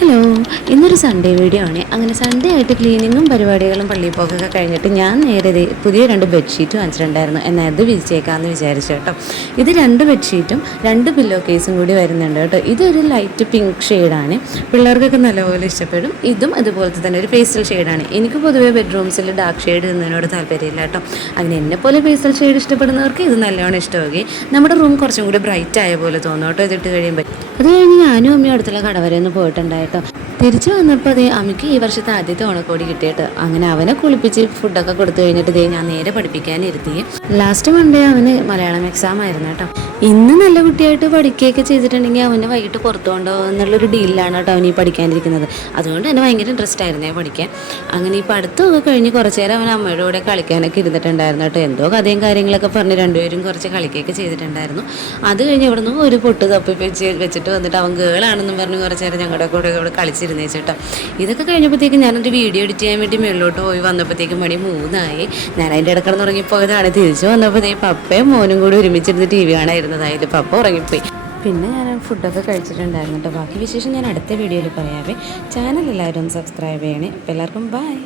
Hello, ഇന്നൊരു Sunday video ആണ്. അങ്ങനെ സൺഡേ ആയിട്ട് ക്ലീനിങ്ങും പരിപാടികളും പള്ളിയിൽ പോക്കൊക്കെ കഴിഞ്ഞിട്ട് ഞാൻ നേരെ പുതിയ 2 ബെഡ്ഷീറ്റ് വാങ്ങിച്ചിട്ടുണ്ടായിരുന്നു. എന്നാൽ അത് വിരിച്ചേക്കാമെന്ന് വിചാരിച്ചു കേട്ടോ. ഇത് 2 ബെഡ്ഷീറ്റും 2 പില്ലോ കേസും കൂടി വരുന്നുണ്ട് കേട്ടോ. ഇതൊരു ലൈറ്റ് പിങ്ക് ഷെയ്ഡാണ്, പിള്ളേർക്കൊക്കെ നല്ലപോലെ ഇഷ്ടപ്പെടും. ഇതും അതുപോലത്തെ തന്നെ ഒരു പേസ്റ്റൽ ഷെയ്ഡാണ്. എനിക്ക് പൊതുവേ ബെഡ്റൂംസിൽ ഡാർക്ക് ഷെയ്ഡ് ഇടുന്നതിനോട് താല്പര്യമില്ല കേട്ടോ. അങ്ങനെ എന്നെപ്പോലെ പേസ്റ്റൽ ഷെയ്ഡ് ഇഷ്ടപ്പെടുന്നവർക്ക് ഇത് നല്ലോണം ഇഷ്ടമാകുകയും നമ്മുടെ റൂം കുറച്ചും കൂടി ബ്രൈറ്റ് ആയ പോലെ തോന്നും കേട്ടോ ഇതിട്ട് കഴിയുമ്പോൾ. അത് കഴിഞ്ഞ് ഞാനും അമ്മയും അടുത്തുള്ള കട വരെ ഒന്ന് പോയിട്ടുണ്ടായിട്ടോ. തിരിച്ചു വന്നപ്പോൾ അമ്മയ്ക്ക് ഈ വർഷത്തെ ആദ്യത്തെ ഓണക്കോടി കിട്ടിയിട്ട് അങ്ങനെ അവനെ കുളിപ്പിച്ച് ഫുഡൊക്കെ കൊടുത്തു കഴിഞ്ഞിട്ട് ഞാൻ നേരെ പഠിപ്പിക്കാനിരുത്തി. ലാസ്റ്റ് മൺഡേ അവന് മലയാളം എക്സാം ആയിരുന്നു കേട്ടോ. ഇന്ന് നല്ല കുട്ടിയായിട്ട് പഠിക്കുകയൊക്കെ ചെയ്തിട്ടുണ്ടെങ്കിൽ അവനെ വൈകിട്ട് പുറത്തു കൊണ്ടുപോകുക എന്നുള്ളൊരു ഡീലിലാണ് കേട്ടോ അവൻ ഈ പഠിക്കാനിരിക്കുന്നത്. അതുകൊണ്ട് തന്നെ ഭയങ്കര ഇൻട്രസ്റ്റ് ആയിരുന്നേ പഠിക്കാൻ. അങ്ങനെ ഈ പഠിത്തമൊക്കെ കഴിഞ്ഞ് കുറച്ച് നേരം അവൻ അമ്മയുടെ കൂടെ കളിക്കാനൊക്കെ ഇരുന്നിട്ടുണ്ടായിരുന്നു കേട്ടോ. എന്തോ കഥയും കാര്യങ്ങളൊക്കെ പറഞ്ഞ് രണ്ടുപേരും കുറച്ച് കളിക്കുകയൊക്കെ ചെയ്തിട്ടുണ്ടായിരുന്നു. അത് കഴിഞ്ഞ് ഇവിടെ നിന്ന് ഒരു പൊട്ട് തപ്പി വെച്ചിട്ട് വന്നിട്ട് അവൻ ഗേളാണെന്നും പറഞ്ഞ് കുറച്ച് നേരം ഞങ്ങളുടെ കൂടെ ഇവിടെ കളിച്ചിരുന്നേ ചേട്ടാ. ഇതൊക്കെ കഴിഞ്ഞപ്പോഴത്തേക്കും ഞാനൊരു വീഡിയോ എഡിറ്റ് ചെയ്യാൻ വേണ്ടി മേളിലോട്ട് പോയി വന്നപ്പോഴത്തേക്കും മണി 3 ഞാൻ അതിൻ്റെ ഇടക്കിടന്ന് ഉറങ്ങിപ്പോയതാണ്. തിരിച്ചു വന്നപ്പോഴത്തേക്കും പപ്പയും മോനും കൂടി ഒരുമിച്ചിരുന്ന് TV കാണാതിരുന്നതായാലും പപ്പ ഉറങ്ങിപ്പോയി. പിന്നെ ഞാൻ ഫുഡൊക്കെ കഴിച്ചിട്ടുണ്ടായിരുന്നു കേട്ടോ. ബാക്കി വിശേഷം ഞാൻ അടുത്ത വീഡിയോയിൽ പറയാവേ. ചാനൽ എല്ലാവരും ഒന്ന് സബ്സ്ക്രൈബ് ചെയ്യണേ. അപ്പോൾ എല്ലാവർക്കും ബൈ.